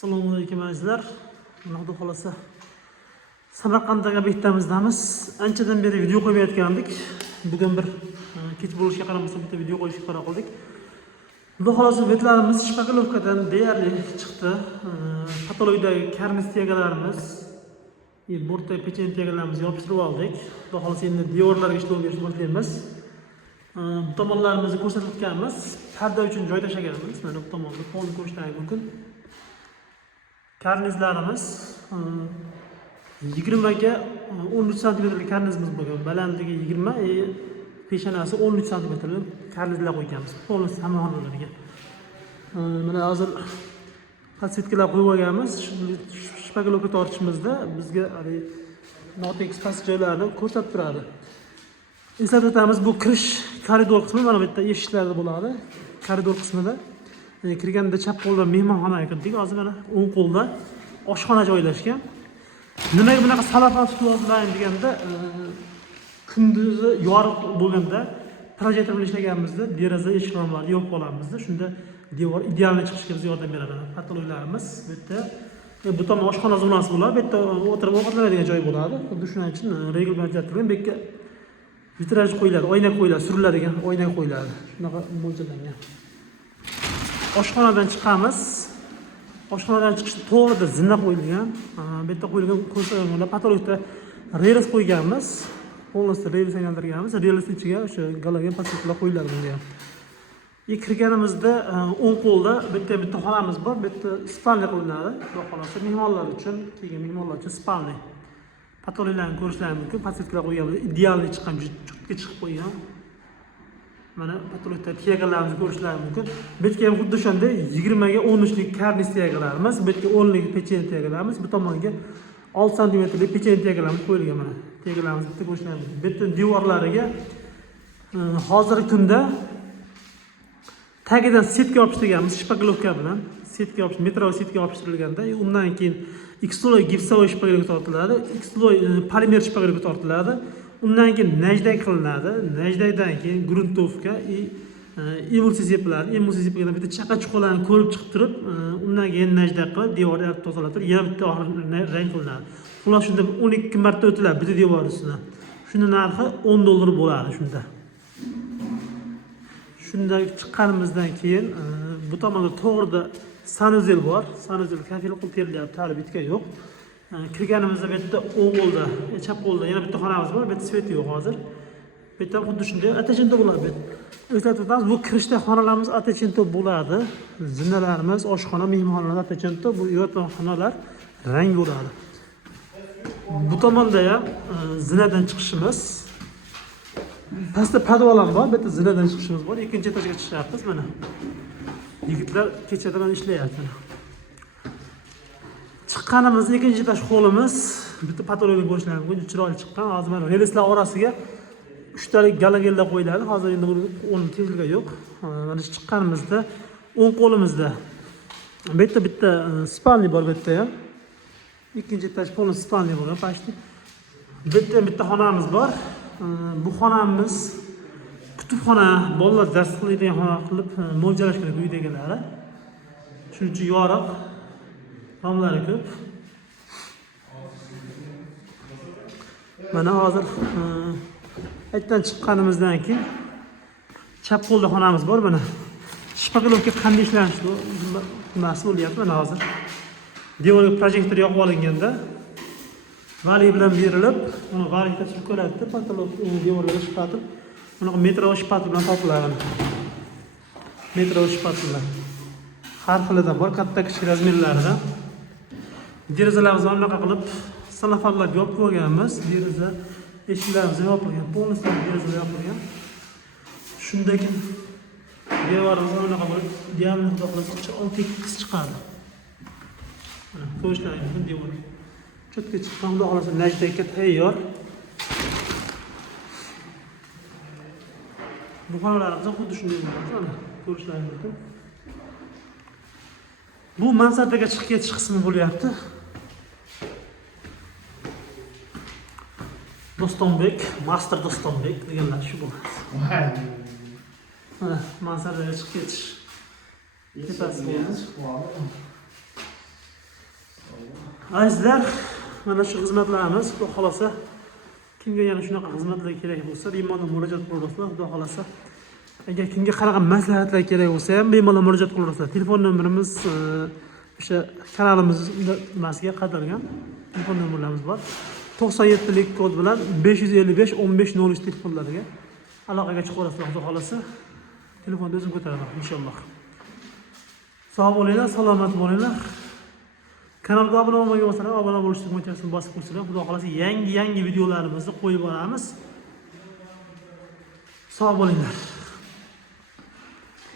Assalomu alaykum azizlar. Xudo xolasa Samarqanddagi betamizdamiz. Anchadan beri video qo'ymayotgandik. Bugun bir kech bo'lishiga qaramasdan bitta video qo'yishga qaror qildik. Xudo xolasa betlarimiz shpagilovkadan deyarli chiqdi. Patologiyadagi karniz tegalarimiz, bortda pechenye tegalarimizni yopishtirib oldik. Xudo xolasa endi devorlarga ishlov berishni boshlaymiz. Bu tomonlarimizni ko'rsatib o'tganmiz. Parda uchun joy tashlaganmiz. Mana bu tomonda fonni ko'rishingiz mumkin. Karnizlarimiz 20 ga 13 santimetrlik karnizimiz bo'lgan. Balandligi 20, peshonasi 13 santimetrlik karnizlar qo'yganmiz. Polnis hamma xonalarga. Mana hozir podsetkalar qo'yib olganmiz. Shpagilovka tortishimizda bizga notekis past joylarni ko'rsatib turadi. Eslatib o'tamiz, bu kirish koridor qismi mana bu yerda eshiklarda bo'ladi. Koridor qismida kirganda chap qo'lda mehmonxonaga kirdik. Hozir mana o'ng qo'lda oshxona joylashgan. Nimaga bunaqa salafat tutyapman deganda, kunduzi yorug' bo'lganda projektor bilan ishlaganimizda deraza eshik romlarni yopib olamizda. Shunda devor idealni chiqishiga biz yordam beradi. Patologlarimiz bu yerda bu tomon oshxona zonasi bo'ladi. Bu yerda o'tirib ovqatlanadigan joy bo'ladi. Xuddi shuning uchun regl bilan ajratilgan. Bu yerga vitraj qo'yiladi, oyna qo'yiladi, suriladigan oyna qo'yiladi. Shunaqa mo'ljallangan. Oshxonadan chiqamiz. Oshxonadan chiqishda to'g'rida zina qo'yilgan. Bu yerda qo'yilgan ko'rsatmalar patologda rels qo'yganmiz. Polnisda rels aylantirganmiz. Relsning ichiga o'sha galagan patologlar qo'yiladi bunga. Kirganimizda o'ng qo'lda bitta xonamiz bor. Bu yerda spalniya qilinadi. Xudo xolasa mehmonlar uchun, kelgan mehmonlar uchun spalniya. Patologlarni ko'rishlari mumkin. Podsetkalar qo'yganmiz. Idealni chiqqan, juftga chiqib qo'ygan. Mana patologda tegalarimizni ko'rishlari mumkin. Bu yerga ham xuddi shunday 20 ga 13 lik karniz tegalarimiz, bu yerga 10 lik pechenye tegalarimiz, bu tomonga 6 santimetrlik pechenye tegalarimiz qo'yilgan mana. Tegalarimizni bitta ko'rishlari mumkin. Bu yerda devorlariga hozirgi kunda tagidan setka yopishtirganmiz shpagilovka bilan. Setka yopish, metroviy setka yopishtirilganda, undan keyin X-loy gipsovoy shpagilovka tortiladi, X-loy polimer shpagilovka tortiladi. Undan keyin najdak qilinadi. Najdakdan keyin gruntovka, emulsiya sepiladi. Emulsiya sepilganda bitta chaqa chuqurlarni ko'rib chiqib turib, undan keyin najdak qilib, devorni artib tozalatib, yana bitta rang qilinadi. Xullas shunda 12 marta o'tiladi bitta devor ustidan. Shuni narxi $10 bo'ladi shunda. Shundan chiqqanimizdan keyin bu tomonda to'g'rida sanuzel bor. Sanuzel kafil qilib terilyapti, hali bitka yo'q. Kirganimizda bu yerda o'ng qo'lda, chap qo'lda yana bitta xonamiz bor. Bu yerda svet yo'q hozir. Bu yerda xuddi shunday atachinto bo'ladi. Eslatib o'tamiz, bu kirishda xonalarimiz atachinto bo'ladi. Zinalarimiz, oshxona, mehmonxonalar atachinto, bu yotgan xonalar rang bo'ladi. Bu tomonda ham zinadan chiqishimiz. Pastda podval ham bor. Bu yerda zinadan chiqishimiz bor. Ikkinchi etajga chiqyapmiz mana. Yigitlar kechadan ishlayapti. Chiqqanimizda ikkinchi etaj holimiz, bitta patologik bo'lishlari mumkin, chiroyli chiqqan. Hozir mana relslar orasiga 3 talik galagenlar qo'yiladi. Hozir endi uni tezligi yo'q. Mana chiqqanimizda o'ng qo'limizda bu yerda bitta spalni bor bu yerda ham. Ikkinchi etaj polni spalni bo'lgan, pashti. Bu yerda bitta xonamiz bor. Bu xonamiz kutubxona, bolalar dars qiladigan xona qilib mo'ljallashgan uydagilari. Shuning uchun yorug', romlari ko'p. Mana hozir aytdan chiqqanimizdan keyin chap qo'lda xonamiz bor mana. Shpagilovka qanday ishlanishi nimasi bo'lyapti mana hozir. Devorga projektor yoqib olinganda vali bilan berilib, uni valiga ko'radi, patolog devorga shpatl, bunaqa metroviy shpatl bilan topiladi. Metroviy shpatl. Har xilidan bor, katta kichik razmerlarida. Derazalarimizni bunaqa qilib salafanlarga yopib qo'yganmiz. Deraza, eshiklarimiz yopilgan, polnisdan deraza yopilgan. Shundan keyin devorimiz bunaqa bo'lib, diametri xudoqilsa 6x chiqadi. Mana ko'rishlaringiz mumkin devor. Cho'tka chiqqan, xudo xolasa najdakka tayyor. Bu xonalarimiz xuddi shunday bo'ladi. Ko'rishlaringiz mumkin. Bu mansardaga chiqib ketish qismi bo'lyapti. Dostonbek, Master Dostonbek deganlar shu bo'ladi. Mana mansardaga chiqib ketish. Tepasi bo'ladi. Azizlar, mana shu xizmatlarimiz, xudo xolasa kimga yana shunaqa xizmatlar kerak bo'lsa, bemalol murojaat qilaverasizlar, xudo xolasa. Agar kimga qanaqa maslahatlar kerak bo'lsa ham bemalol murojaat qilaverasizlar. Telefon nomerimiz o'sha kanalimiz nimasiga qadalgan telefon nomerlarimiz bor. 97 lik kod bilan 555 1503 telefonlariga aloqaga chiqaverasizlar, xudo xolasa. Telefonni o'zim ko'taraman inshaalloh. Sog' bo'linglar, salomat bo'linglar. Kanalga obuna bo'lmagan bo'lsalar, obuna bo'lish tugmachasini bosib qo'yinglar. Xudo xolasa yangi videolarimizni qo'yib boramiz. Sog' bo'linglar.